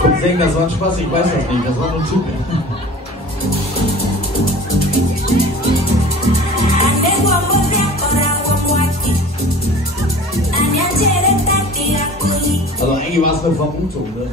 Cousin, das war ein Spaß, ich weiß das nicht, das war nur ein Typ. Also eigentlich war es eine Vermutung, ne?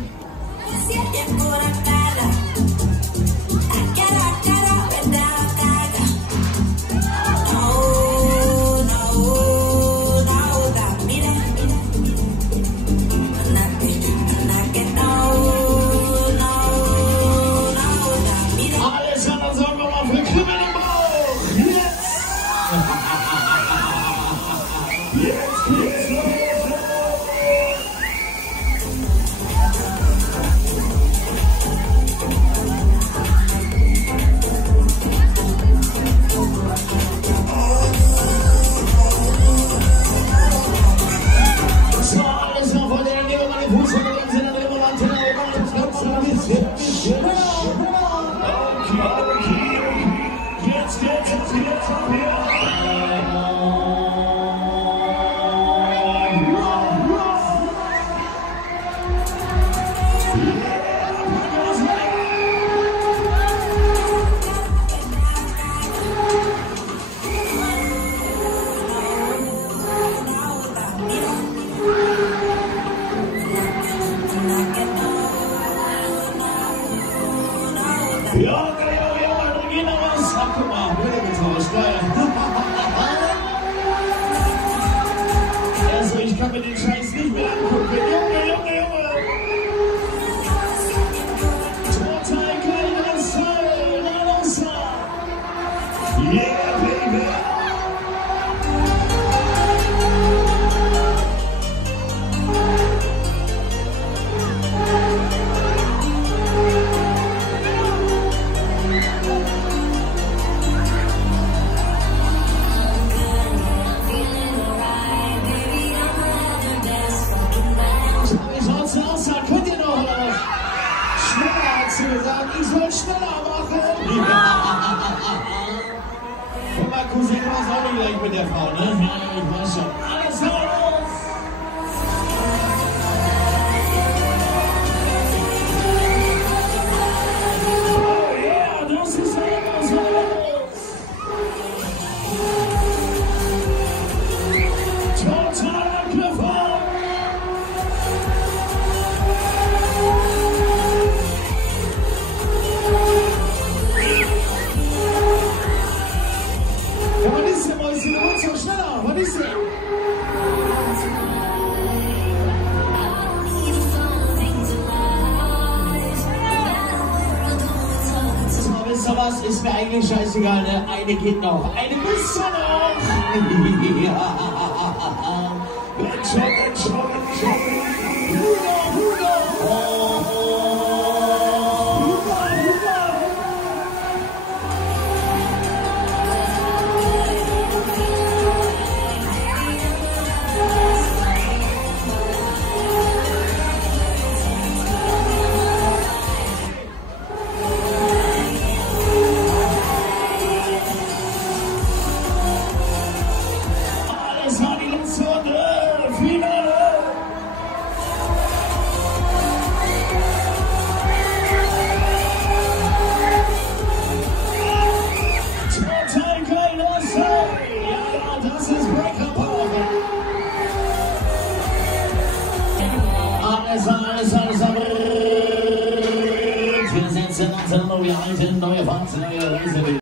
Ja, dann gehen wir was. Ach, guck mal, wieder getauscht, geil. Also, ich kann mir den Scheiß nicht mehr angucken. Junge. Total geiler Style, Nanosa. Yeah, baby. Könnt ihr noch was? Schneller hat sie gesagt, ich soll schneller machen. Und mein Cousin war es auch nicht gleich mit der Frau, ne? Ja, ich weiß schon. Alles raus! Oh yeah, das ist was los! Total abgefahren! Was ist denn? Wisst ihr was? Ist mir eigentlich scheißegal, ne? Eine geht noch. Eine müsste noch. Das war die letzte Runde. Finale. Total geil, das ja, das ist Breaker Power. Alles. Wir setzen uns in neue Reise, neue Reise.